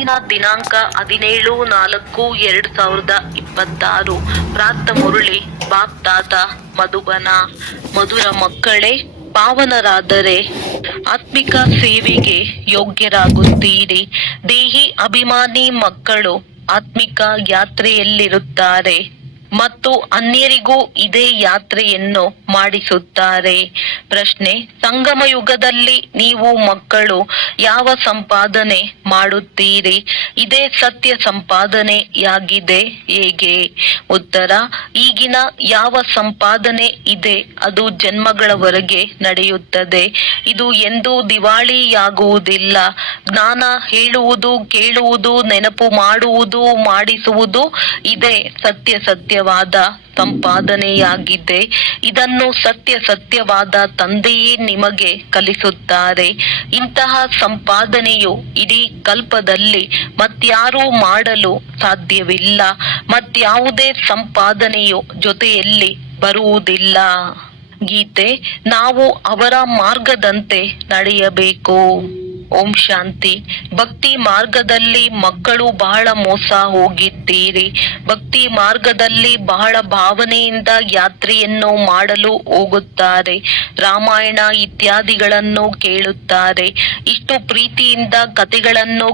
ಇವತ್ತಿನ ದಿನಾಂಕ 17/4/2026. ಪ್ರಾತ ಮುರಳಿ ಬಾಪ್ದಾದ ಮಧುಬನ. ಮಧುರ ಮಕ್ಕಳೇ, ಪಾವನರಾದರೆ ಆತ್ಮಿಕ ಸೇವೆಗೆ ಯೋಗ್ಯರಾಗುತ್ತೀರಿ. ದೇಹಿ ಅಭಿಮಾನಿ ಮಕ್ಕಳು ಆತ್ಮಿಕ ಯಾತ್ರೆಯಲ್ಲಿರುತ್ತಾರೆ ಮತ್ತು ಅನ್ಯರಿಗೂ ಇದೇ ಯಾತ್ರೆಯನ್ನು ಮಾಡಿಸುತ್ತಾರೆ. ಪ್ರಶ್ನೆ: ಸಂಗಮ ಯುಗದಲ್ಲಿ ನೀವು ಮಕ್ಕಳು ಯಾವ ಸಂಪಾದನೆ ಮಾಡುತ್ತೀರಿ? ಇದೇ ಸತ್ಯ ಸಂಪಾದನೆಯಾಗಿದೆ ಹೇಗೆ? ಉತ್ತರ: ಈಗಿನ ಯಾವ ಸಂಪಾದನೆ ಇದೆ ಅದು ಜನ್ಮಗಳವರೆಗೆ ನಡೆಯುತ್ತದೆ. ಇದು ಎಂದೂ ದಿವಾಳಿಯಾಗುವುದಿಲ್ಲ. ಜ್ಞಾನ ಹೇಳುವುದು, ಕೇಳುವುದು, ನೆನಪು ಮಾಡುವುದು, ಮಾಡಿಸುವುದು ಇದೇ ಸತ್ಯವಾದ ಸಂಪಾದನೆಯಾಗಿದೆ. ಇದನ್ನು ಸತ್ಯವಾದ ತಂದೆಯೇ ನಿಮಗೆ ಕಲಿಸುತ್ತಾರೆ. ಇಂತಹ ಸಂಪಾದನೆಯು ಇಡೀ ಕಲ್ಪದಲ್ಲಿ ಮತ್ಯಾರೂ ಮಾಡಲು ಸಾಧ್ಯವಿಲ್ಲ. ಮತ್ಯಾವುದೇ ಸಂಪಾದನೆಯು ಜೊತೆಯಲ್ಲಿ ಬರುವುದಿಲ್ಲ. ಗೀತೆ: ನಾವು ಅವರ ಮಾರ್ಗದಂತೆ ನಡೆಯಬೇಕು. ಓಂ ಶಾಂತಿ. ಭಕ್ತಿ ಮಾರ್ಗದಲ್ಲಿ ಮಕ್ಕಳು ಬಹಳ ಮೋಸ ಹೋಗಿದ್ದೀರಿ. ಭಕ್ತಿ ಮಾರ್ಗದಲ್ಲಿ ಬಹಳ ಭಾವನೆಯಿಂದ ಯಾತ್ರೆಯನ್ನು ಮಾಡಲು ಹೋಗುತ್ತಾರೆ. ರಾಮಾಯಣ ಇತ್ಯಾದಿಗಳನ್ನು ಕೇಳುತ್ತಾರೆ. ಇಷ್ಟು ಪ್ರೀತಿಯಿಂದ ಕಥೆಗಳನ್ನು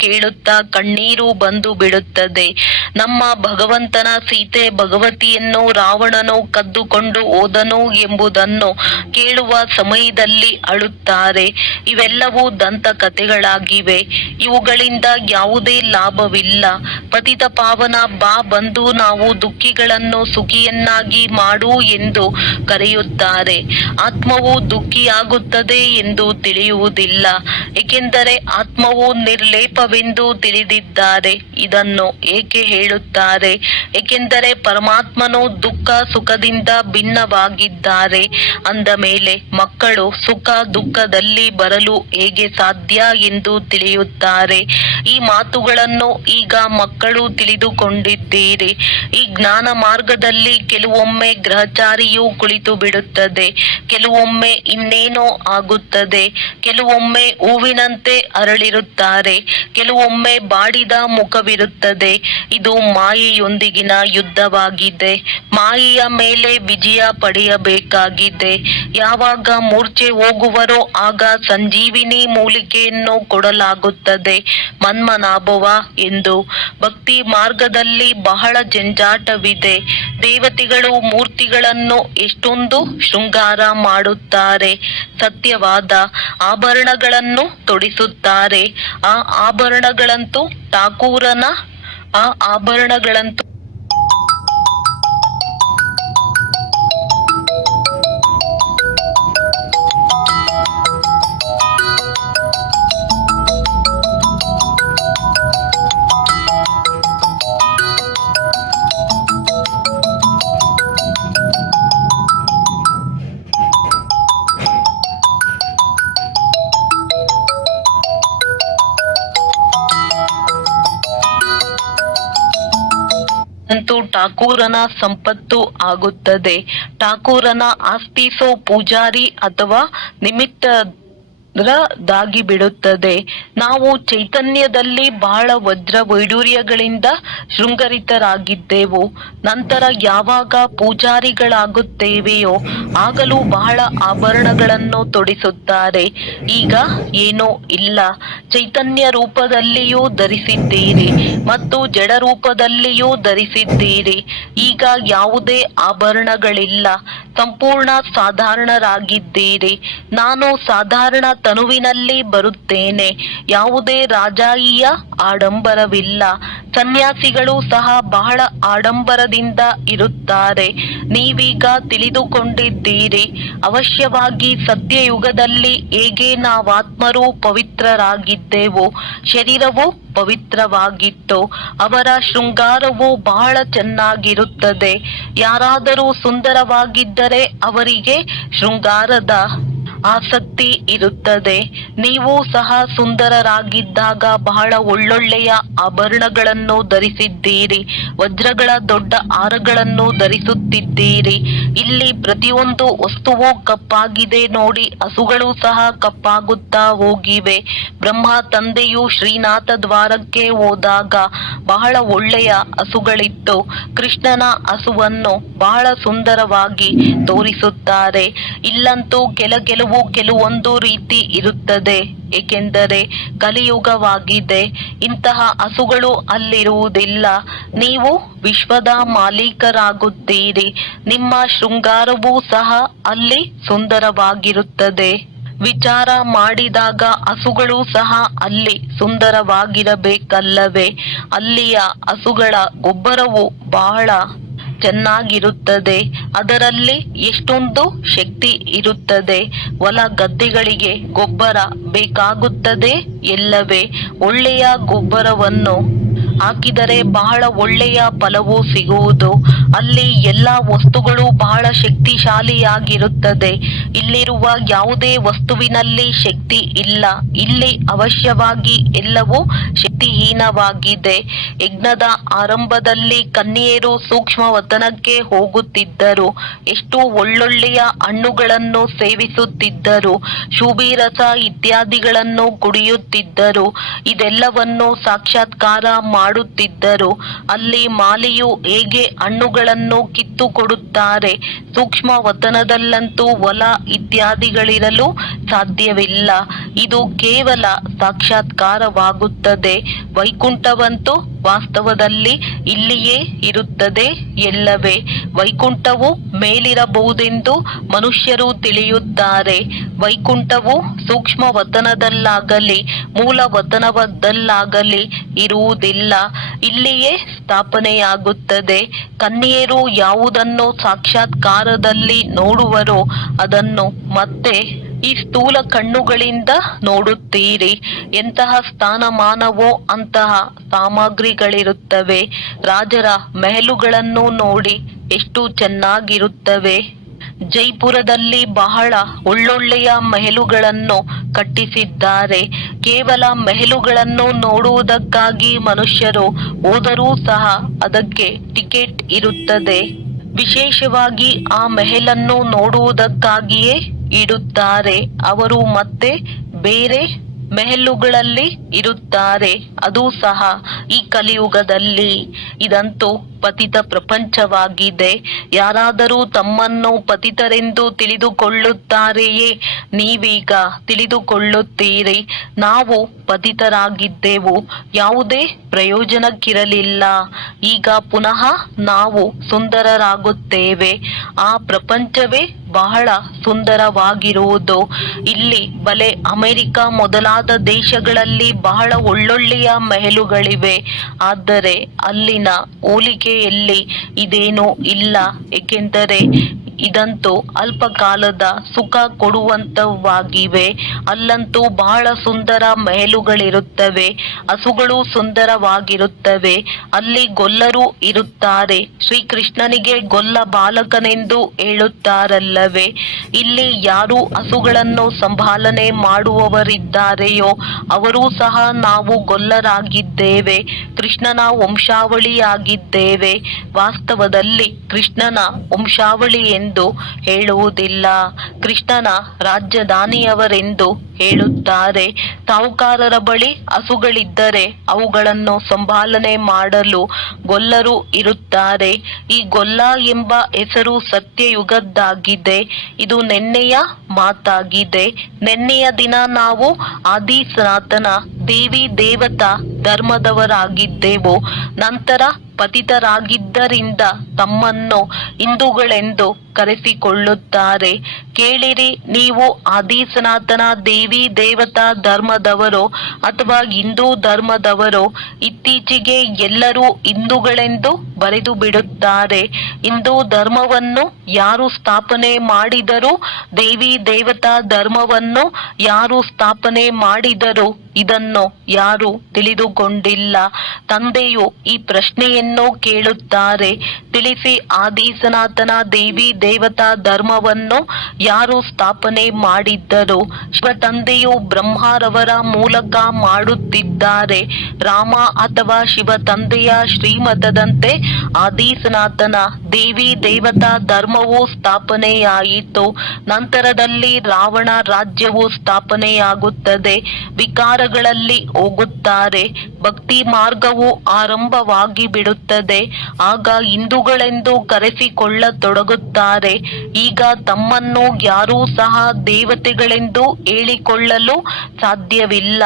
ಕೇಳುತ್ತಾ ಕಣ್ಣೀರು ಬಂದು ಬಿಡುತ್ತದೆ. ನಮ್ಮ ಭಗವಂತನ ಸೀತೆ ಭಗವತಿಯನ್ನು ರಾವಣನು ಕದ್ದುಕೊಂಡು ಹೋದನು ಎಂಬುದನ್ನು ಕೇಳುವ ಸಮಯದಲ್ಲಿ ಅಳುತ್ತಾರೆ. ಇವೆಲ್ಲವೂ ದಂತ ಕಥೆಗಳಾಗಿವೆ. ಇವುಗಳಿಂದ ಯಾವುದೇ ಲಾಭವಿಲ್ಲ. ಪತಿತ ಪಾವನ ಬಾ ಬಂದು ನಾವು ದುಃಖಿಗಳನ್ನು ಸುಖಿಯನ್ನಾಗಿ ಮಾಡು ಎಂದು ಕರೆಯುತ್ತಾರೆ. ಆತ್ಮವು ದುಃಖಿಯಾಗುತ್ತದೆ ಎಂದು ತಿಳಿಯುವುದಿಲ್ಲ, ಏಕೆಂದರೆ ಆತ್ಮವು ನಿರ್ಲೇಪವೆಂದು ತಿಳಿದಿದ್ದಾರೆ. ಇದನ್ನು ಏಕೆ ಹೇಳುತ್ತಾರೆ? ಏಕೆಂದರೆ ಪರಮಾತ್ಮನು ದುಃಖ ಸುಖದಿಂದ ಭಿನ್ನವಾಗಿದ್ದಾರೆ. ಅಂದ ಮೇಲೆ ಮಕ್ಕಳು ಸುಖ ದುಃಖದಲ್ಲಿ ಬರಲು ಹೇಗೆ ಸಾಧ್ಯ ಎಂದು ತಿಳಿಯುತ್ತಾರೆ. ಈ ಮಾತುಗಳನ್ನು ಈಗ ಮಕ್ಕಳು ತಿಳಿದುಕೊಂಡಿದ್ದೀರಿ. ಈ ಜ್ಞಾನ ಮಾರ್ಗದಲ್ಲಿ ಕೆಲವೊಮ್ಮೆ ಗ್ರಹಚಾರಿಯು ಕುಳಿತು ಬಿಡುತ್ತದೆ, ಕೆಲವೊಮ್ಮೆ ಇನ್ನೇನೋ ಆಗುತ್ತದೆ, ಕೆಲವೊಮ್ಮೆ ಹೂವಿನಂತೆ ಅರಳಿರುತ್ತಾರೆ, ಕೆಲವೊಮ್ಮೆ ಬಾಡಿದ ಮುಖವಿರುತ್ತದೆ. ಇದು ಮಾಯೆಯೊಂದಿಗಿನ ಯುದ್ಧವಾಗಿದೆ. ಮಾಯೆಯ ಮೇಲೆ ವಿಜಯ ಪಡೆಯಬೇಕಾಗಿದೆ. ಯಾವಾಗ ಮೂರ್ಛೆ ಹೋಗುವರೋ ಆಗ ಸಂಜೀವಿನಿ ಮೂಲಿಕೆಯನ್ನು ಕೊಡಲಾಗುತ್ತದೆ, ಮನ್ಮನಾಭವ ಎಂದು. ಭಕ್ತಿ ಮಾರ್ಗದಲ್ಲಿ ಬಹಳ ಜಂಜಾಟವಿದೆ. ದೇವತೆಗಳು ಮೂರ್ತಿಗಳನ್ನು ಎಷ್ಟೊಂದು ಶೃಂಗಾರ ಮಾಡುತ್ತಾರೆ. ಸತ್ಯವಾದ ಆಭರಣಗಳನ್ನು ತೊಡಿಸುತ್ತಾರೆ. ಆ ಆಭರಣಗಳಂತೂ ಠಾಕೂರನ ಸಂಪತ್ತು ಆಗುತ್ತದೆ. ಠಾಕೂರನ ಆಸ್ತಿಸೋ ಪೂಜಾರಿ ಅಥವಾ ನಿಮಿತ್ತದಾಗಿ ಬಿಡುತ್ತದೆ. ನಾವು ಚೈತನ್ಯದಲ್ಲಿ ಬಹಳ ವಜ್ರ ವೈಡೂರ್ಯಗಳಿಂದ ಶೃಂಗರಿತರಾಗಿದ್ದೆವು. ನಂತರ ಯಾವಾಗ ಪೂಜಾರಿಗಳಾಗುತ್ತೇವೆಯೋ ಆಗಲೂ ಬಹಳ ಆಭರಣಗಳನ್ನು ತೊಡಿಸುತ್ತಾರೆ. ಈಗ ಏನೂ ಇಲ್ಲ. ಚೈತನ್ಯ ರೂಪದಲ್ಲಿಯೂ ಧರಿಸಿದ್ದೀರಿ ಮತ್ತು ಜಡ ರೂಪದಲ್ಲಿಯೂ ಧರಿಸಿದ್ದೀರಿ. ಈಗ ಯಾವುದೇ ಆಭರಣಗಳಿಲ್ಲ. ಸಂಪೂರ್ಣ ಸಾಧಾರಣರಾಗಿದ್ದೀರಿ. ನಾನು ಸಾಧಾರಣ ತನುವಿನಲ್ಲಿ ಬರುತ್ತೇನೆ. ಯಾವುದೇ ರಾಜಾಯಿಯ ಆಡಂಬರವಿಲ್ಲ. ಸನ್ಯಾಸಿಗಳು ಸಹ ಬಹಳ ಆಡಂಬರದಿಂದ ಇರುತ್ತಾರೆ. ನೀವೀಗ ತಿಳಿದುಕೊಂಡಿದ್ದೀರಿ. ಅವಶ್ಯವಾಗಿ ಸತ್ಯಯುಗದಲ್ಲಿ ಹೇಗೆ ನಾವಾತ್ಮರು ಪವಿತ್ರರಾಗಿದ್ದೆವು, ಶರೀರವು ಪವಿತ್ರವಾಗಿತ್ತು. ಅವರ ಶೃಂಗಾರವು ಬಹಳ ಚೆನ್ನಾಗಿರುತ್ತದೆ. ಯಾರಾದರೂ ಸುಂದರವಾಗಿದ್ದರೆ ಅವರಿಗೆ ಶೃಂಗಾರದ ಆಸಕ್ತಿ ಇರುತ್ತದೆ. ನೀವು ಸಹ ಸುಂದರರಾಗಿದ್ದಾಗ ಬಹಳ ಒಳ್ಳೊಳ್ಳೆಯ ಆಭರಣಗಳನ್ನು ಧರಿಸಿದ್ದೀರಿ, ವಜ್ರಗಳ ದೊಡ್ಡ ಹಾರಗಳನ್ನು ಧರಿಸುತ್ತಿದ್ದೀರಿ. ಇಲ್ಲಿ ಪ್ರತಿಯೊಂದು ವಸ್ತುವು ಕಪ್ಪಾಗಿದೆ ನೋಡಿ, ಹಸುಗಳು ಸಹ ಕಪ್ಪಾಗುತ್ತಾ ಹೋಗಿವೆ. ಬ್ರಹ್ಮ ತಂದೆಯು ಶ್ರೀನಾಥ ದ್ವಾರಕ್ಕೆ ಹೋದಾಗ ಬಹಳ ಒಳ್ಳೆಯ ಹಸುಗಳಿತ್ತು. ಕೃಷ್ಣನ ಹಸುವನ್ನು ಬಹಳ ಸುಂದರವಾಗಿ ತೋರಿಸುತ್ತಾರೆ. ಇಲ್ಲಂತೂ ಕೆಲವೊಂದು ರೀತಿ ಇರುತ್ತದೆ, ಏಕೆಂದರೆ ಕಲಿಯುಗವಾಗಿದೆ. ಇಂತಹ ಹಸುಗಳು ಅಲ್ಲಿರುವುದಿಲ್ಲ. ನೀವು ವಿಶ್ವದ ಮಾಲೀಕರಾಗುತ್ತೀರಿ. ನಿಮ್ಮ ಶೃಂಗಾರವೂ ಸಹ ಅಲ್ಲಿ ಸುಂದರವಾಗಿರುತ್ತದೆ. ವಿಚಾರ ಮಾಡಿದಾಗ ಹಸುಗಳು ಸಹ ಅಲ್ಲಿ ಸುಂದರವಾಗಿರಬೇಕಲ್ಲವೇ? ಅಲ್ಲಿಯ ಹಸುಗಳ ಗೊಬ್ಬರವು ಬಹಳ ಚೆನ್ನಾಗಿರುತ್ತದೆ. ಅದರಲ್ಲಿ ಎಷ್ಟೊಂದು ಶಕ್ತಿ ಇರುತ್ತದೆ. ಹೊಲ ಗದ್ದೆಗಳಿಗೆ ಗೊಬ್ಬರ ಬೇಕಾಗುತ್ತದೆ ಎಲ್ಲವೇ? ಒಳ್ಳೆಯ ಗೊಬ್ಬರವನ್ನು ಹಾಕಿದರೆ ಬಹಳ ಒಳ್ಳೆಯ ಫಲವು ಸಿಗುವುದು. ಅಲ್ಲಿ ಎಲ್ಲಾ ವಸ್ತುಗಳು ಬಹಳ ಶಕ್ತಿಶಾಲಿಯಾಗಿರುತ್ತದೆ. ಇಲ್ಲಿರುವ ಯಾವುದೇ ವಸ್ತುವಿನಲ್ಲಿ ಶಕ್ತಿ ಇಲ್ಲ. ಇಲ್ಲಿ ಅವಶ್ಯವಾಗಿ ಎಲ್ಲವೂ ಶಕ್ತಿಹೀನವಾಗಿದೆ. ಯಜ್ಞದ ಆರಂಭದಲ್ಲಿ ಕನ್ಯೆಯರು ಸೂಕ್ಷ್ಮ ವತನಕ್ಕೆ ಹೋಗುತ್ತಿದ್ದರು. ಎಷ್ಟು ಒಳ್ಳೊಳ್ಳೆಯ ಹಣ್ಣುಗಳನ್ನು ಸೇವಿಸುತ್ತಿದ್ದರು, ಶುಭಿರಸ ಇತ್ಯಾದಿಗಳನ್ನು ಕುಡಿಯುತ್ತಿದ್ದರು, ಇದೆಲ್ಲವನ್ನು ಸಾಕ್ಷಾತ್ಕಾರ ಮಾಡುತ್ತಿದ್ದರು. ಅಲ್ಲಿ ಮಾಲಿಯು ಹೇಗೆ ಹಣ್ಣುಗಳನ್ನು ಕಿತ್ತುಕೊಡುತ್ತಾರೆ. ಸೂಕ್ಷ್ಮ ವತನದಲ್ಲಂತೂ ಹೊಲ ಇತ್ಯಾದಿಗಳಿರಲು ಸಾಧ್ಯವಿಲ್ಲ. ಇದು ಕೇವಲ ಸಾಕ್ಷಾತ್ಕಾರವಾಗುತ್ತದೆ. ವೈಕುಂಠವಂತೂ ವಾಸ್ತವದಲ್ಲಿ ಇಲ್ಲಿಯೇ ಇರುತ್ತದೆ ಎಲ್ಲವೇ? ವೈಕುಂಠವು ಮೇಲಿರಬಹುದೆಂದು ಮನುಷ್ಯರು ತಿಳಿಯುತ್ತಾರೆ. ವೈಕುಂಠವು ಸೂಕ್ಷ್ಮ ವತನದಲ್ಲಾಗಲಿ ಮೂಲ ವತನದಲ್ಲಾಗಲಿ ಇರುವುದಿಲ್ಲ, ಇಲ್ಲಿಯೇ ಸ್ಥಾಪನೆಯಾಗುತ್ತದೆ. ಕನ್ಯೆಯರು ಯಾವುದನ್ನು ಸಾಕ್ಷಾತ್ಕಾರದಲ್ಲಿ ನೋಡುವರೋ ಅದನ್ನು ಮತ್ತೆ ಈ ಸ್ಥೂಲ ಕಣ್ಣುಗಳಿಂದ ನೋಡುತ್ತೀರಿ. ಎಂತಹ ಸ್ಥಾನಮಾನವೋ ಅಂತಹ ಸಾಮಗ್ರಿಗಳಿರುತ್ತವೆ. ರಾಜರ ಮೆಹಲುಗಳನ್ನು ನೋಡಿ, ಎಷ್ಟು ಚೆನ್ನಾಗಿರುತ್ತವೆ. ಜೈಪುರದಲ್ಲಿ ಬಹಳ ಒಳ್ಳೊಳ್ಳೆಯ ಮೆಹಲುಗಳನ್ನು ಕಟ್ಟಿಸಿದ್ದಾರೆ. ಕೇವಲ ಮೆಹಲುಗಳನ್ನು ನೋಡುವುದಕ್ಕಾಗಿ ಮನುಷ್ಯರು ಹೋದರೂ ಸಹ ಅದಕ್ಕೆ ಟಿಕೆಟ್ ಇರುತ್ತದೆ. ವಿಶೇಷವಾಗಿ ಆ ಮೆಹಲನ್ನು ನೋಡುವುದಕ್ಕಾಗಿಯೇ ಇಡುತ್ತಾರೆ. ಅವರು ಮತ್ತೆ ಬೇರೆ ಮೆಹಲುಗಳಲ್ಲಿ ಇರುತ್ತಾರೆ, ಅದು ಸಹ ಈ ಕಲಿಯುಗದಲ್ಲಿ. ಇದಂತೂ ಪತಿತ ಪ್ರಪಂಚವಾಗಿದೆ. ಯಾರಾದರೂ ತಮ್ಮನ್ನು ಪತಿತರೆಂದು ತಿಳಿದುಕೊಳ್ಳುತ್ತಾರೆಯೇ? ನೀವೀಗ ತಿಳಿದುಕೊಳ್ಳುತ್ತೀರಿ, ನಾವು ಪತಿತರಾಗಿದ್ದೆವು, ಯಾವುದೇ ಪ್ರಯೋಜನಕ್ಕಿರಲಿಲ್ಲ. ಈಗ ಪುನಃ ನಾವು ಸುಂದರರಾಗುತ್ತೇವೆ. ಆ ಪ್ರಪಂಚವೇ ಬಹಳ ಸುಂದರವಾಗಿರುವುದು. ಇಲ್ಲಿ ಬಲೆ ಅಮೆರಿಕ ಮೊದಲಾದ ದೇಶಗಳಲ್ಲಿ ಬಹಳ ಒಳ್ಳೊಳ್ಳೆಯ ಮೆಹಲುಗಳಿವೆ. ಆದರೆ ಅಲ್ಲಿನ ಹೋಲಿಕೆಯಲ್ಲಿ ಇದೇನೂ ಇಲ್ಲ, ಏಕೆಂದರೆ ಇದಂತೂ ಅಲ್ಪ ಕಾಲದ ಸುಖ ಕೊಡುವಂತವಾಗಿವೆ. ಅಲ್ಲಂತೂ ಬಹಳ ಸುಂದರ ಮೆಹಲುಗಳಿರುತ್ತವೆ, ಹಸುಗಳು ಸುಂದರವಾಗಿರುತ್ತವೆ. ಅಲ್ಲಿ ಗೊಲ್ಲರು ಇರುತ್ತಾರೆ. ಶ್ರೀಕೃಷ್ಣನಿಗೆ ಗೊಲ್ಲ ಬಾಲಕನೆಂದು ಹೇಳುತ್ತಾರಲ್ಲವೇ? ಇಲ್ಲಿ ಯಾರು ಹಸುಗಳನ್ನು ಸಂಭಾಲನೆ ಮಾಡುವವರಿದ್ದಾರೆಯೋ ಅವರೂ ಸಹ ನಾವು ಗೊಲ್ಲರಾಗಿದ್ದೇವೆ, ಕೃಷ್ಣನ ವಂಶಾವಳಿಯಾಗಿದ್ದೇವೆ. ವಾಸ್ತವದಲ್ಲಿ ಕೃಷ್ಣನ ವಂಶಾವಳಿ ಎಂದು ಹೇಳುವುದಿಲ್ಲ, ಕೃಷ್ಣನ ರಾಜಧಾನಿಯವರೆಂದು ಹೇಳುತ್ತಾರೆ. ಸಾಹುಕಾರರ ಬಳಿ ಹಸುಗಳಿದ್ದರೆ ಅವುಗಳನ್ನು ಸಂಭಾಲನೆ ಮಾಡಲು ಗೊಲ್ಲರು ಇರುತ್ತಾರೆ. ಈ ಗೊಲ್ಲ ಎಂಬ ಹೆಸರು ಸತ್ಯಯುಗದ್ದಾಗಿದೆ. ಇದು ನೆನ್ನೆಯ ಮಾತಾಗಿದೆ. ನೆನ್ನೆಯ ದಿನ ನಾವು ಆದಿ ಸನಾತನ ದೇವಿ ದೇವತಾ ಧರ್ಮದವರಾಗಿದ್ದೆವು. ನಂತರ ಪತಿತರಾಗಿದ್ದರಿಂದ ತಮ್ಮನ್ನು ಹಿಂದೂಗಳೆಂದು ಕರೆಸಿಕೊಳ್ಳುತ್ತಾರೆ. ಕೇಳಿರಿ, ನೀವು ಆದಿ ಸನಾತನ ದೇವಿ ದೇವತಾ ಧರ್ಮದವರೋ ಅಥವಾ ಹಿಂದೂ ಧರ್ಮದವರೋ? ಇತ್ತೀಚೆಗೆ ಎಲ್ಲರೂ ಹಿಂದೂಗಳೆಂದು ಬರೆದು ಬಿಡುತ್ತಾರೆ. ಹಿಂದೂ ಧರ್ಮವನ್ನು ಯಾರು ಸ್ಥಾಪನೆ ಮಾಡಿದರು, ದೇವಿ ದೇವತಾ ಧರ್ಮವನ್ನು ಯಾರು ಸ್ಥಾಪನೆ ಮಾಡಿದರು, ಇದನ್ನು ಯಾರು ತಿಳಿದುಕೊಂಡಿಲ್ಲ. ತಂದೆಯು ಈ ಪ್ರಶ್ನೆಯನ್ನು ಏನೆಯನ್ನು ಕೇಳುತ್ತಾರೆ. ತಿಳಿಸಿ, ಆದಿ ಸನಾತನ ದೇವಿ ದೇವತಾ ಧರ್ಮವನ್ನು ಯಾರು ಸ್ಥಾಪನೆ ಮಾಡಿದ್ದರು? ಶಿವ ತಂದೆಯು ಬ್ರಹ್ಮರವರ ಮೂಲಕ ಮಾಡುತ್ತಿದ್ದಾರೆ. ರಾಮ ಅಥವಾ ಶಿವ ತಂದೆಯ ಶ್ರೀಮತದಂತೆ ಆದಿ ಸನಾತನ ದೇವಿ ದೇವತಾ ಧರ್ಮವು ಸ್ಥಾಪನೆಯಾಯಿತು. ನಂತರದಲ್ಲಿ ರಾವಣ ರಾಜ್ಯವು ಸ್ಥಾಪನೆಯಾಗುತ್ತದೆ. ವಿಕಾರಗಳಲ್ಲಿ ಹೋಗುತ್ತಾರೆ. ಭಕ್ತಿ ಮಾರ್ಗವು ಆರಂಭವಾಗಿ ಬಿಡುತ್ತದೆ. ಆಗ ಹಿಂದೂಗಳೆಂದು ಕರೆಸಿಕೊಳ್ಳತೊಡಗುತ್ತಾರೆ. ಈಗ ತಮ್ಮನ್ನು ಯಾರೂ ಸಹ ದೇವತೆಗಳೆಂದು ಹೇಳಿಕೊಳ್ಳಲು ಸಾಧ್ಯವಿಲ್ಲ.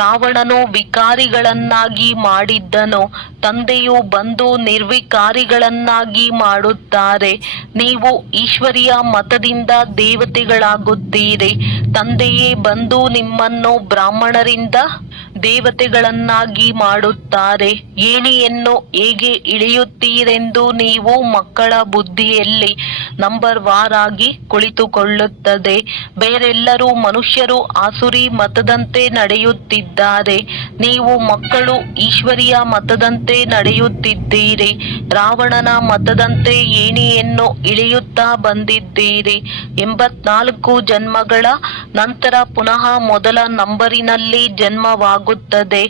ರಾವಣನು ವಿಕಾರಿಗಳನ್ನಾಗಿ ಮಾಡಿದ್ದನು. ತಂದೆಯು ಬಂದು ನಿರ್ವಿಕಾರಿಗಳನ್ನಾಗಿ ಮಾಡುತ್ತಾರೆ. ನೀವು ಈಶ್ವರಿಯ ಮತದಿಂದ ದೇವತೆಗಳಾಗುತ್ತೀರಿ. ತಂದೆಯೇ ಬಂದು ನಿಮ್ಮನ್ನು ಬ್ರಾಹ್ಮಣರಿಂದ ದೇವತೆಗಳನ್ನಾಗಿ ಮಾಡುತ್ತಾರೆ. ಏಣಿಯನ್ನು ಹೇಗೆ ಇಳಿಯುತ್ತೀರೆಂದು ನೀವು ಮಕ್ಕಳ ಬುದ್ಧಿಯಲ್ಲಿ ನಂಬರ್ ವಾರಾಗಿ ಕುಳಿತುಕೊಳ್ಳುತ್ತದೆ. ಬೇರೆಲ್ಲರೂ ಮನುಷ್ಯರು ಆಸುರಿ ಮತದಂತೆ ನಡೆಯುತ್ತಿದ್ದಾರೆ. ನೀವು ಮಕ್ಕಳು ಈಶ್ವರಿಯ ಮತದಂತೆ ನಡೆಯುತ್ತಿದ್ದೀರಿ. ರಾವಣನ ಮತದಂತೆ ಏಣಿಯನ್ನು ಇಳಿಯುತ್ತಾ ಬಂದಿದ್ದೀರಿ. 84 ಜನ್ಮಗಳ ನಂತರ ಪುನಃ ಮೊದಲ ನಂಬರಿನಲ್ಲಿ ಜನ್ಮವಾಗುತ್ತದೆ.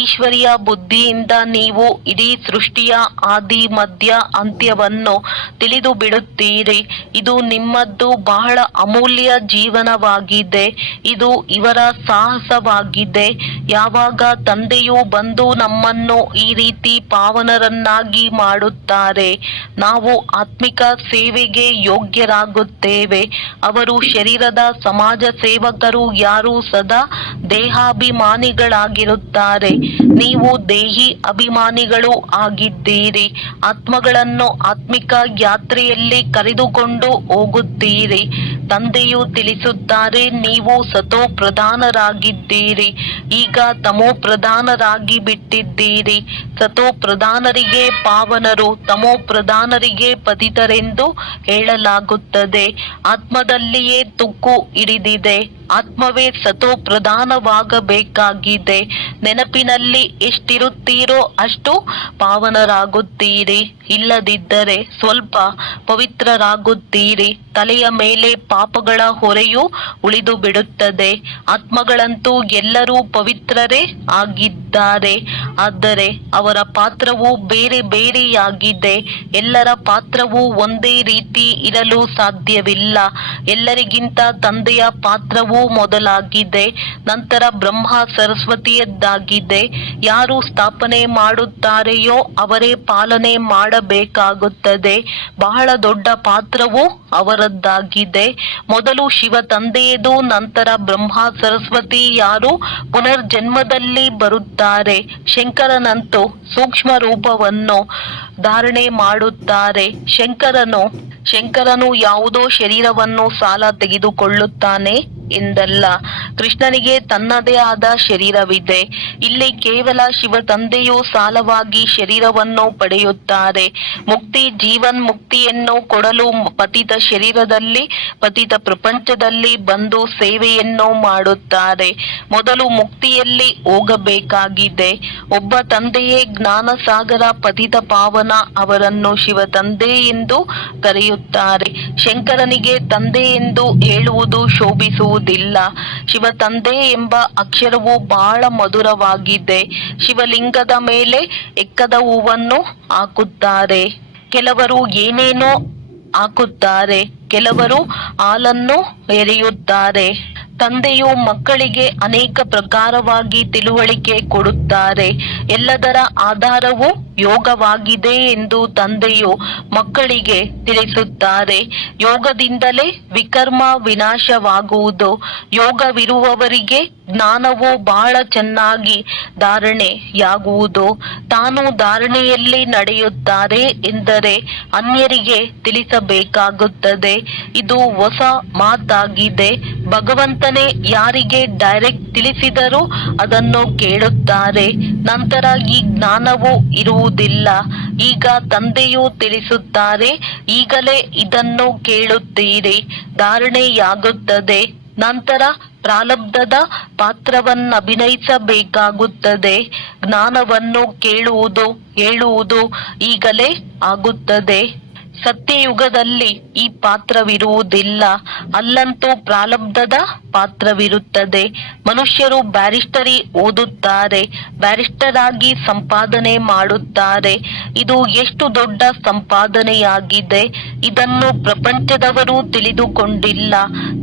ಈಶ್ವರಿಯ ಬುದ್ಧಿಯಿಂದ ನೀವು ಇಡೀ ಸೃಷ್ಟಿಯ ಆದಿ ಮಧ್ಯ ಅಂತ್ಯವನ್ನು ತಿಳಿದು ಬಿಡುತ್ತೀರಿ. ಇದು ನಿಮ್ಮದ್ದು ಬಹಳ ಅಮೂಲ್ಯ ಜೀವನವಾಗಿದೆ. ಇದು ಇವರ ಸಾಹಸವಾಗಿದೆ. ಯಾವಾಗ ತಂದೆಯು ಬಂದು ನಮ್ಮನ್ನು ಈ ರೀತಿ ಪಾವನರನ್ನಾಗಿ ಮಾಡುತ್ತಾರೆ, ನಾವು ಆತ್ಮಿಕ ಸೇವೆಗೆ ಯೋಗ್ಯರಾಗುತ್ತೇವೆ. ಅವರು ಶರೀರದ ಸಮಾಜ ಸೇವಕರು ಯಾರು ಸದಾ ದೇಹಾಭಿಮಾನಿಗಳಾಗಿರುತ್ತಾರೆ. ನೀವು ದೇಹಿ ಅಭಿಮಾನಿಗಳು ಆಗಿದ್ದೀರಿ. ಆತ್ಮಗಳನ್ನು ಆತ್ಮಿಕ ಯಾತ್ರೆಯಲ್ಲಿ ಕರೆದುಕೊಂಡು ಹೋಗುತ್ತೀರಿ. ತಂದೆಯು ತಿಳಿಸುತ್ತಾರೆ, ನೀವು ಸತೋ ಪ್ರಧಾನರಾಗಿದ್ದೀರಿ, ಈಗ ತಮೋ ಪ್ರಧಾನರಾಗಿ ಬಿಟ್ಟಿದ್ದೀರಿ. ಸತೋ ಪ್ರಧಾನರಿಗೆ ಪಾವನರು, ತಮೋ ಪ್ರಧಾನರಿಗೆ ಪತಿತರೆಂದು ಹೇಳಲಾಗುತ್ತದೆ. ಆತ್ಮದಲ್ಲಿಯೇ ತುಕ್ಕು ಹಿಡಿದಿದೆ. ಆತ್ಮವೇ ಸತೋ ಪ್ರಧಾನವಾಗಬೇಕಾಗಿದೆ. ನೆನಪಿನಲ್ಲಿ ಎಷ್ಟಿರುತ್ತೀರೋ ಅಷ್ಟು ಪಾವನರಾಗುತ್ತೀರಿ. ಇಲ್ಲದಿದ್ದರೆ ಸ್ವಲ್ಪ ಪವಿತ್ರರಾಗುತ್ತೀರಿ. ತಲೆಯ ಮೇಲೆ ಪಾಪಗಳ ಹೊರೆಯು ಉಳಿದು ಬಿಡುತ್ತದೆ. ಆತ್ಮಗಳಂತೂ ಎಲ್ಲರೂ ಪವಿತ್ರರೇ ಆಗಿದ್ದಾರೆ. ಆದರೆ ಅವರ ಪಾತ್ರವು ಬೇರೆ ಬೇರೆಯಾಗಿದೆ. ಎಲ್ಲರ ಪಾತ್ರವು ಒಂದೇ ರೀತಿ ಇರಲು ಸಾಧ್ಯವಿಲ್ಲ. ಎಲ್ಲರಿಗಿಂತ ತಂದೆಯ ಪಾತ್ರವು ಮೊದಲಾಗಿದೆ, ನಂತರ ಬ್ರಹ್ಮ ಸರಸ್ವತಿಯದ್ದಾಗಿದೆ. ಯಾರು ಸ್ಥಾಪನೆ ಮಾಡುತ್ತಾರೆಯೋ ಅವರೇ ಪಾಲನೆ ಮಾಡಬೇಕಾಗುತ್ತದೆ. ಬಹಳ ದೊಡ್ಡ ಪಾತ್ರವು ಅವರದ್ದಾಗಿದೆ. ಮೊದಲು ಶಿವ ತಂದೆಯದು, ನಂತರ ಬ್ರಹ್ಮ ಸರಸ್ವತಿ ಯಾರು ಪುನರ್ಜನ್ಮದಲ್ಲಿ ಬರುತ್ತಾರೆ. ಶಂಕರನಂತೂ ಸೂಕ್ಷ್ಮ ರೂಪವನ್ನು ಧಾರಣೆ ಮಾಡುತ್ತಾರೆ. ಶಂಕರನು ಯಾವುದೋ ಶರೀರವನ್ನು ಸಾಲ ತೆಗೆದುಕೊಳ್ಳುತ್ತಾನೆ ಎಂದಲ್ಲ. ಕೃಷ್ಣನಿಗೆ ತನ್ನದೇ ಆದ ಶರೀರವಿದೆ. ಇಲ್ಲಿ ಕೇವಲ ಶಿವ ತಂದೆಯು ಸಾಲವಾಗಿ ಶರೀರವನ್ನು ಪಡೆಯುತ್ತಾರೆ. ಮುಕ್ತಿ, ಜೀವನ್ ಮುಕ್ತಿಯನ್ನು ಕೊಡಲು ಪತಿತ ಶರೀರದಲ್ಲಿ, ಪತಿತ ಪ್ರಪಂಚದಲ್ಲಿ ಬಂದು ಸೇವೆಯನ್ನು ಮಾಡುತ್ತಾರೆ. ಮೊದಲು ಮುಕ್ತಿಯಲ್ಲಿ ಹೋಗಬೇಕಾಗಿದೆ. ಒಬ್ಬ ತಂದೆಯೇ ಜ್ಞಾನ ಸಾಗರ, ಪತಿತ ಪಾವನ. ಅವರನ್ನು ಶಿವ ತಂದೆ ಎಂದು ಕರೆಯುತ್ತಾರೆ. ಶಂಕರನಿಗೆ ತಂದೆ ಎಂದು ಹೇಳುವುದು ಶೋಭಿಸುವುದಿಲ್ಲ. ಶಿವ ತಂದೆ ಎಂಬ ಅಕ್ಷರವು ಬಹಳ ಮಧುರವಾಗಿದೆ. ಶಿವಲಿಂಗದ ಮೇಲೆ ಎಕ್ಕದ ಹೂವನ್ನು ಹಾಕುತ್ತಾರೆ. ಕೆಲವರು ಏನೇನೋ ಹಾಕುತ್ತಾರೆ, ಕೆಲವರು ಹಾಲನ್ನು ಎರೆಯುತ್ತಾರೆ. ತಂದೆಯು ಮಕ್ಕಳಿಗೆ ಅನೇಕ ಪ್ರಕಾರವಾಗಿ ತಿಳುವಳಿಕೆ ಕೊಡುತ್ತಾರೆ. ಎಲ್ಲದರ ಆಧಾರವು ಯೋಗವಾಗಿದೆ ಎಂದು ತಂದೆಯು ಮಕ್ಕಳಿಗೆ ತಿಳಿಸುತ್ತಾರೆ. ಯೋಗದಿಂದಲೇ ವಿಕರ್ಮ ವಿನಾಶವಾಗುವುದು. ಯೋಗವಿರುವವರಿಗೆ ಜ್ಞಾನವು ಬಹಳ ಚೆನ್ನಾಗಿ ಧಾರಣೆಯಾಗುವುದು. ತಾನು ಧಾರಣೆಯಲ್ಲಿ ನಡೆಯುತ್ತಾರೆ ಎಂದರೆ ಅನ್ಯರಿಗೆ ತಿಳಿಸಬೇಕಾಗುತ್ತದೆ. ಇದು ಹೊಸ ಮಾತಾಗಿದೆ. ಭಗವಂತನೇ ಯಾರಿಗೆ ಡೈರೆಕ್ಟ್ ತಿಳಿಸಿದರೂ ಅದನ್ನು ಕೇಳುತ್ತಾರೆ. ನಂತರ ಈ ಜ್ಞಾನವು ಇರುವುದಿಲ್ಲ. ಈಗ ತಂದೆಯು ತಿಳಿಸುತ್ತಾರೆ, ಈಗಲೇ ಇದನ್ನು ಕೇಳುತ್ತೀರಿ, ಧಾರಣೆಯಾಗುತ್ತದೆ. ನಂತರ ಪ್ರಾರಬ್ಧದ ಪಾತ್ರವನ್ನಭಿನಯಿಸಬೇಕಾಗುತ್ತದೆ. ಜ್ಞಾನವನ್ನು ಕೇಳುವುದು ಹೇಳುವುದು ಈಗಲೇ ಆಗುತ್ತದೆ. ಸತ್ಯಯುಗದಲ್ಲಿ ಈ ಪಾತ್ರವಿರುವುದಿಲ್ಲ. ಅಲ್ಲಂತೂ ಪ್ರಾರಬ್ಧದ ಪಾತ್ರವಿರುತ್ತದೆ. ಮನುಷ್ಯರು ಬ್ಯಾರಿಸ್ಟರಿ ಓದುತ್ತಾರೆ, ಬ್ಯಾರಿಸ್ಟರ್ ಆಗಿ ಸಂಪಾದನೆ ಮಾಡುತ್ತಾರೆ. ಇದು ಎಷ್ಟು ದೊಡ್ಡ ಸಂಪಾದನೆಯಾಗಿದೆ, ಇದನ್ನು ಪ್ರಪಂಚದವರು ತಿಳಿದುಕೊಂಡಿಲ್ಲ.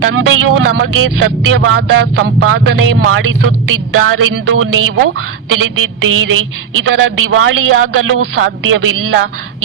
ತಂದೆಯು ನಮಗೆ ಸತ್ಯವಾದ ಸಂಪಾದನೆ ಮಾಡಿಸುತ್ತಿದ್ದಾರೆಂದು ನೀವು ತಿಳಿದಿದ್ದೀರಿ. ಇದರ ದಿವಾಳಿಯಾಗಲು ಸಾಧ್ಯವಿಲ್ಲ.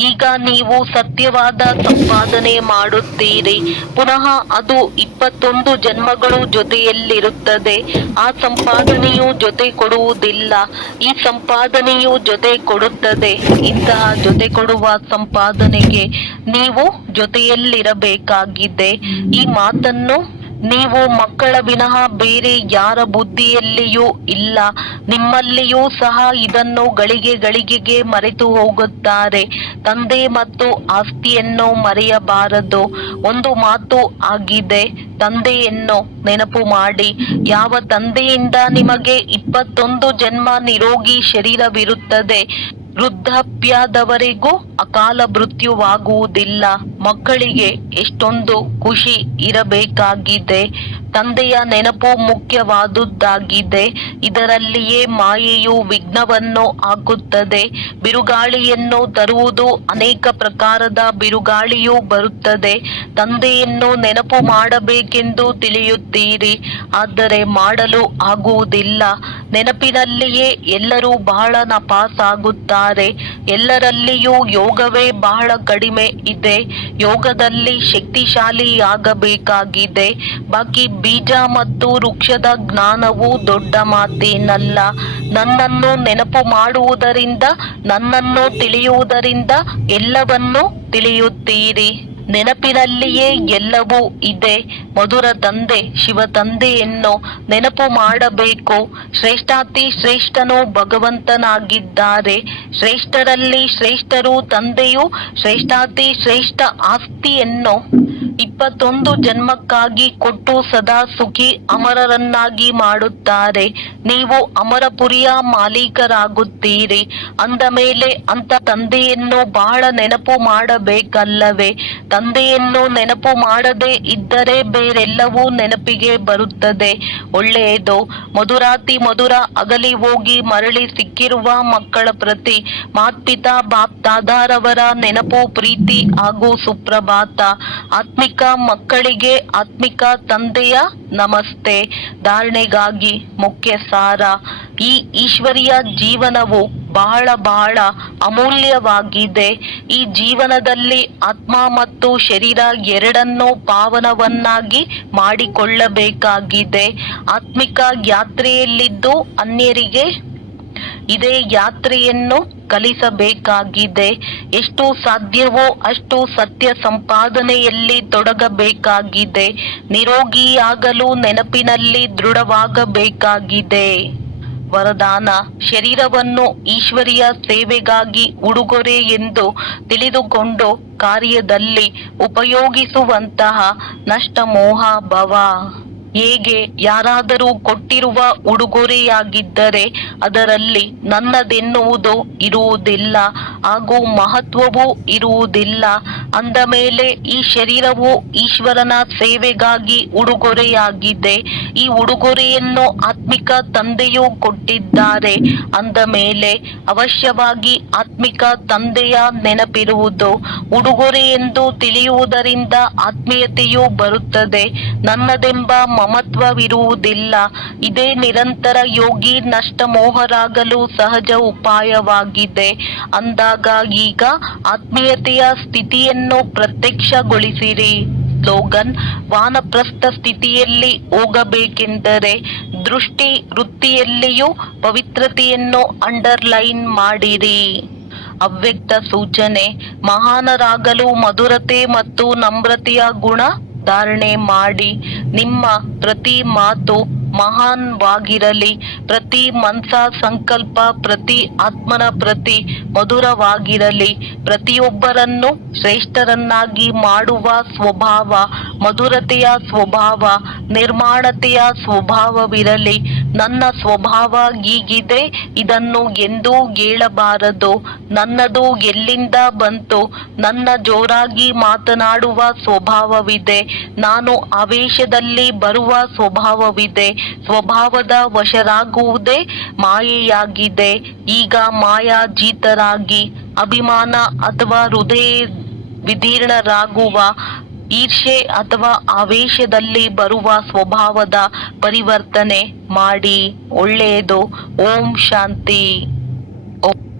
ಈಗ ನೀವು ಸತ್ಯವಾದ ಸಂಪಾದನೆ ಮಾಡುತ್ತೀರಿ. ಪುನಃ ಅದು 21 ಜನ್ಮಗಳು ಜೊತೆಯಲ್ಲಿರುತ್ತದೆ. ಆ ಸಂಪಾದನೆಯು ಜೊತೆ ಕೊಡುವುದಿಲ್ಲ, ಈ ಸಂಪಾದನೆಯು ಜೊತೆ ಕೊಡುತ್ತದೆ. ಇಂತಹ ಜೊತೆ ಕೊಡುವ ಸಂಪಾದನೆಗೆ ನೀವು ಜೊತೆಯಲ್ಲಿರಬೇಕಾಗಿದೆ. ಈ ಮಾತನ್ನು ನೀವು ಮಕ್ಕಳ ವಿನಃ ಬೇರೆ ಯಾರ ಬುದ್ಧಿಯಲ್ಲಿಯೂ ಇಲ್ಲ. ನಿಮ್ಮಲ್ಲಿಯೂ ಸಹ ಇದನ್ನು ಗಳಿಗೆ ಗಳಿಗೆಗೆ ಮರೆತು ಹೋಗುತ್ತಾರೆ. ತಂದೆ ಮತ್ತು ಆಸ್ತಿಯನ್ನು ಮರೆಯಬಾರದು. ಒಂದು ಮಾತು ಆಗಿದೆ, ತಂದೆಯನ್ನು ನೆನಪು ಮಾಡಿ. ಯಾವ ತಂದೆಯಿಂದ ನಿಮಗೆ 21 ಜನ್ಮ ನಿರೋಗಿ ಶರೀರವಿರುತ್ತದೆ, ವೃದ್ಧಾಪ್ಯದವರೆಗೂ ಅಕಾಲ ಮೃತ್ಯುವಾಗುವುದಿಲ್ಲ. ಮಕ್ಕಳಿಗೆ ಎಷ್ಟೊಂದು ಖುಷಿ ಇರಬೇಕಾಗಿದೆ. ತಂದೆಯ ನೆನಪು ಮುಖ್ಯವಾದುದಾಗಿದೆ. ಇದರಲ್ಲಿಯೇ ಮಾಯೆಯು ವಿಘ್ನವನ್ನು ಹಾಕುತ್ತದೆ. ಬಿರುಗಾಳಿಯನ್ನು ತರುವುದು, ಅನೇಕ ಪ್ರಕಾರದ ಬಿರುಗಾಳಿಯೂ ಬರುತ್ತದೆ. ತಂದೆಯನ್ನು ನೆನಪು ಮಾಡಬೇಕೆಂದು ತಿಳಿಯುತ್ತೀರಿ, ಆದರೆ ಮಾಡಲು ಆಗುವುದಿಲ್ಲ. ನೆನಪಿನಲ್ಲಿಯೇ ಎಲ್ಲರೂ ಬಹಳ ನಪಾಸಾಗುತ್ತಾರೆ. ಎಲ್ಲರಲ್ಲಿಯೂ ಯೋಗವೇ ಬಹಳ ಕಡಿಮೆ ಇದೆ. ಯೋಗದಲ್ಲಿ ಶಕ್ತಿಶಾಲಿಯಾಗಬೇಕಾಗಿದೆ. ಬಾಕಿ ಬೀಜ ಮತ್ತು ವೃಕ್ಷದ ಜ್ಞಾನವು ದೊಡ್ಡ ಮಾತೇನಲ್ಲ. ನನ್ನನ್ನು ನೆನಪು ಮಾಡುವುದರಿಂದ, ನನ್ನನ್ನು ತಿಳಿಯುವುದರಿಂದ ಎಲ್ಲವನ್ನೂ ತಿಳಿಯುತ್ತೀರಿ. ನೆನಪಿನಲ್ಲಿಯೇ ಎಲ್ಲವೂ ಇದೆ. ಮಧುರ ತಂದೆ ಶಿವ ತಂದೆಯನ್ನು ನೆನಪು ಮಾಡಬೇಕು. ಶ್ರೇಷ್ಠಾತಿ ಶ್ರೇಷ್ಠನು ಭಗವಂತನಾಗಿದ್ದಾರೆ. ಶ್ರೇಷ್ಠರಲ್ಲಿ ಶ್ರೇಷ್ಠರು ತಂದೆಯು ಶ್ರೇಷ್ಠಾತಿ ಶ್ರೇಷ್ಠ ಆಸ್ತಿಯನ್ನು 21 ಜನ್ಮಕ್ಕಾಗಿ ಕೊಟ್ಟು ಸದಾ ಸುಖಿ ಅಮರರನ್ನಾಗಿ ಮಾಡುತ್ತಾರೆ. ನೀವು ಅಮರಪುರಿಯ ಮಾಲೀಕರಾಗುತ್ತೀರಿ. ಅಂದ ಮೇಲೆ ಅಂತ ತಂದೆಯನ್ನು ಬಹಳ ನೆನಪು ಮಾಡಬೇಕಲ್ಲವೇ? ತಂದೆಯನ್ನು ನೆನಪು ಮಾಡದೇ ಇದ್ದರೆ ಬೇರೆಲ್ಲವೂ ನೆನಪಿಗೆ ಬರುತ್ತದೆ. ಒಳ್ಳೆಯದು. ಮಧುರಾತಿ ಮಧುರ ಅಗಲಿ ಹೋಗಿ ಮರಳಿ ಸಿಕ್ಕಿರುವ ಮಕ್ಕಳ ಪ್ರತಿ ಮಾತ್ಪಿತಾ ಬಾಪ್ ದಾದಾರವರ ನೆನಪು, ಪ್ರೀತಿ ಹಾಗೂ ಸುಪ್ರಭಾತ. ಆತ್ಮಿಕ ಮಕ್ಕಳಿಗೆ ಆತ್ಮಿಕ ತಂದೆಯ ನಮಸ್ತೆ. ಧಾರಣೆಗಾಗಿ ಮುಖ್ಯ ಸಾರ. ಈ ಈಶ್ವರಿಯ ಜೀವನವು ಬಹಳ ಬಹಳ ಅಮೂಲ್ಯವಾಗಿದೆ. ಈ ಜೀವನದಲ್ಲಿ ಆತ್ಮ ಮತ್ತು ಶರೀರ ಎರಡನ್ನೂ ಪಾವನವನ್ನಾಗಿ ಮಾಡಿಕೊಳ್ಳಬೇಕಾಗಿದೆ. ಆತ್ಮಿಕ ಯಾತ್ರೆಯಲ್ಲಿದ್ದು ಅನ್ಯರಿಗೆ ಇದೇ ಯಾತ್ರೆಯನ್ನು ಕಲಿಸಬೇಕಾಗಿದೆ. ಎಷ್ಟು ಸಾಧ್ಯವೋ ಅಷ್ಟು ಸತ್ಯ ಸಂಪಾದನೆಯಲ್ಲಿ ತೊಡಗಬೇಕಾಗಿದೆ. ನಿರೋಗಿಯಾಗಲು ನೆನಪಿನಲ್ಲಿ ದೃಢವಾಗಬೇಕಾಗಿದೆ. ವರದಾನ: ಶರೀರವನ್ನು ಈಶ್ವರಿಯ ಸೇವೆಗಾಗಿ ಉಡುಗೊರೆ ಎಂದು ತಿಳಿದುಕೊಂಡು ಕಾರ್ಯದಲ್ಲಿ ಉಪಯೋಗಿಸುವಂತಹ ನಷ್ಟಮೋಹ ಭವ. ಹೇಗೆ ಯಾರಾದರೂ ಕೊಟ್ಟಿರುವ ಉಡುಗೊರೆಯಾಗಿದ್ದರೆ ಅದರಲ್ಲಿ ನನ್ನದೆನ್ನುವುದು ಇರುವುದಿಲ್ಲ ಹಾಗೂ ಮಹತ್ವವೂ ಇರುವುದಿಲ್ಲ. ಅಂದ ಮೇಲೆ ಈ ಶರೀರವು ಈಶ್ವರನ ಸೇವೆಗಾಗಿ ಉಡುಗೊರೆಯಾಗಿದೆ. ಈ ಉಡುಗೊರೆಯನ್ನು ಆತ್ಮಿಕ ತಂದೆಯು ಕೊಟ್ಟಿದ್ದಾರೆ. ಅಂದ ಮೇಲೆ ಅವಶ್ಯವಾಗಿ ಆತ್ಮಿಕ ತಂದೆಯ ನೆನಪಿರುವುದು. ಉಡುಗೊರೆ ಎಂದು ತಿಳಿಯುವುದರಿಂದ ಆತ್ಮೀಯತೆಯು ಬರುತ್ತದೆ. ನನ್ನದೆಂಬ ಮಮತ್ವವಿರುವುದಿಲ್ಲ. ಇದೇ ನಿರಂತರ ಯೋಗಿ ನಷ್ಟಮೋಹರಾಗಲು ಸಹಜ ಉಪಾಯವಾಗಿದೆ. ಅಂದಾಗ ಈಗ ಆತ್ಮೀಯತೆಯ ಸ್ಥಿತಿಯನ್ನು ಪ್ರತ್ಯಕ್ಷಗೊಳಿಸಿರಿ. ಸ್ಲೋಗನ್: ವಾನಪ್ರಸ್ಥ ಸ್ಥಿತಿಯಲ್ಲಿ ಹೋಗಬೇಕೆಂದರೆ ದೃಷ್ಟಿ ವೃತ್ತಿಯಲ್ಲಿಯೂ ಪವಿತ್ರತೆಯನ್ನು ಅಂಡರ್ಲೈನ್ ಮಾಡಿರಿ. ಅವ್ಯಕ್ತ ಸೂಚನೆ: ಮಹಾನರಾಗಲು ಮಧುರತೆ ಮತ್ತು ನಮ್ರತೆಯ ಗುಣ ಧಾರಣೆ ಮಾಡಿ. ನಿಮ್ಮ ಪ್ರತಿ ಮಾತು ಮಹಾನ್ವಾಗಿರಲಿ. ಪ್ರತಿ ಮನಸ ಸಂಕಲ್ಪ ಪ್ರತಿ ಆತ್ಮನ ಪ್ರತಿ ಮಧುರವಾಗಿರಲಿ. ಪ್ರತಿಯೊಬ್ಬರನ್ನು ಶ್ರೇಷ್ಠರನ್ನಾಗಿ ಮಾಡುವ ಸ್ವಭಾವ, ಮಧುರತೆಯ ಸ್ವಭಾವ, ನಿರ್ಮಾಣತೆಯ ಸ್ವಭಾವವಿರಲಿ. ನನ್ನ ಸ್ವಭಾವ ಹೀಗಿದೆ, ಇದನ್ನು ಎಂದೂ ಹೇಳಬಾರದು. ನನ್ನದು ಎಲ್ಲಿಂದ ಬಂತು? ನನ್ನ ಜೋರಾಗಿ ಮಾತನಾಡುವ ಸ್ವಭಾವವಿದೆ. ನಾನು ಆವೇಶದಲ್ಲಿ ಬರುವ ಸ್ವಭಾವವಿದೆ. ಸ್ವಭಾವದ ವಶರಾಗುವುದೇ ಮಾಯೆಯಾಗಿದೆ. ಈಗ ಮಾಯಾಜೀತರಾಗಿ ಅಭಿಮಾನ ಅಥವಾ ಹೃದಯ ವಿದೀರ್ಣರಾಗುವ ಈರ್ಷೆ ಅಥವಾ ಆವೇಶದಲ್ಲಿ ಬರುವ ಸ್ವಭಾವದ ಪರಿವರ್ತನೆ ಮಾಡಿ. ಒಳ್ಳೆಯದು. ಓಂ ಶಾಂತಿ. ಓಂ.